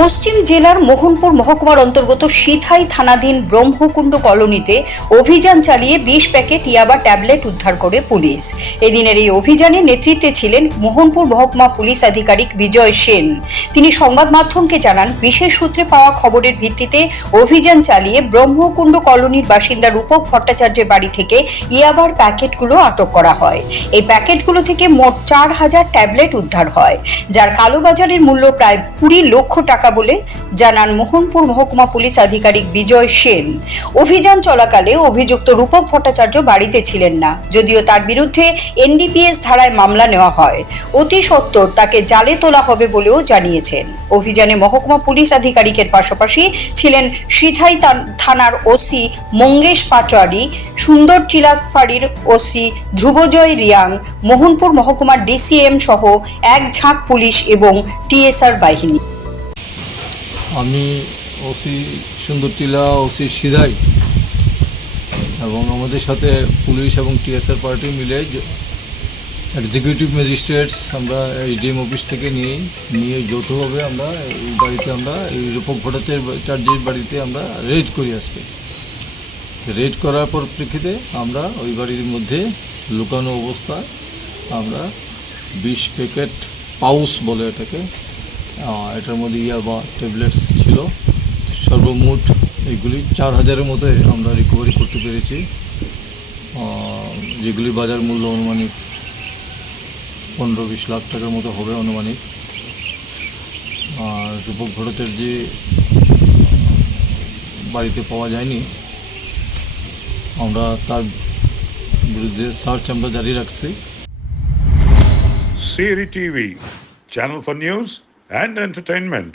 পশ্চিম জেলার মোহনপুর মহকুমার অন্তর্গত সিথাই থানাধীন ব্রহ্মকুণ্ড কলোনিতে অভিযান চালিয়ে 20 প্যাকেট ইয়াবা ট্যাবলেট উদ্ধার করে পুলিশ। এদিনের এই অভিযানে নেতৃত্বে ছিলেন মোহনপুর মহকুমা পুলিশ আধিকারিক বিজয় সেন। তিনি সংবাদ মাধ্যমকে জানান, বিশেষ সূত্রে পাওয়া খবরের ভিত্তিতে অভিযান চালিয়ে ব্রহ্মকুণ্ড কলোনির বাসিন্দা রূপক ভট্টাচার্যের বাড়ি থেকে ইয়াবার প্যাকেটগুলো আটক করা হয়। এই প্যাকেটগুলো থেকে মোট 4000 ট্যাবলেট উদ্ধার হয়, যার কালোবাজারের মূল্য প্রায় 20 লক্ষ টাকা বলে জানান মোহনপুর মহকুমা পুলিশ আধিকারিক বিজয় সেন। অভিযান চলাকালে অভিযুক্ত রূপক ভট্টাচার্য বাড়িতে ছিলেন না, যদিও তার বিরুদ্ধে এনডিপিএস ধারায় মামলা নেওয়া হয়। অতি সত্বর তাকে জালে তোলা হবে বলেও জানিয়েছেন। অভিযানে মহকুমা পুলিশ আধিকারিকের পাশাপাশি ছিলেন সিথাই থানার ওসি মঙ্গেশ পাটোয়ারি, সুন্দর চিলাফাড়ির ওসি ধ্রুবজয় রিয়াং, মোহনপুর মহকুমার ডিসিএম সহ এক ঝাঁক পুলিশ এবং টিএসআর বাহিনী। আমি ওসি সুন্দরটিলা, ওসি সিধাই এবং আমাদের সাথে পুলিশ এবং টিএসআর পার্টি মিলে এক্সিকিউটিভ ম্যাজিস্ট্রেটস আমরা এসডিএম অফিস থেকে নিয়ে যৌথভাবে আমরা এই বাড়িতে এই রূপক ভট্টাচার্যের বাড়িতে আমরা রেড করি। আজকে রেড করার পর প্রেক্ষিতে আমরা ওই বাড়ির মধ্যে লুকানো অবস্থায় আমরা 20 প্যাকেট পাউচ বলে এটাকে, এটার মধ্যে ইয়াবা ট্যাবলেটস ছিল। সর্বমোট এইগুলি 4000-এর মতো আমরা রিকভারি করতে পেরেছি, যেগুলি বাজার মূল্য অনুমানিক 15-20 লাখ টাকার মতো হবে অনুমানিক। আর রূপক ভট্টাচার্য বাড়িতে পাওয়া যায়নি, আমরা তার বিরুদ্ধে সার্চ আমরা জারি রাখছি। Siri TV, channel for news and entertainment.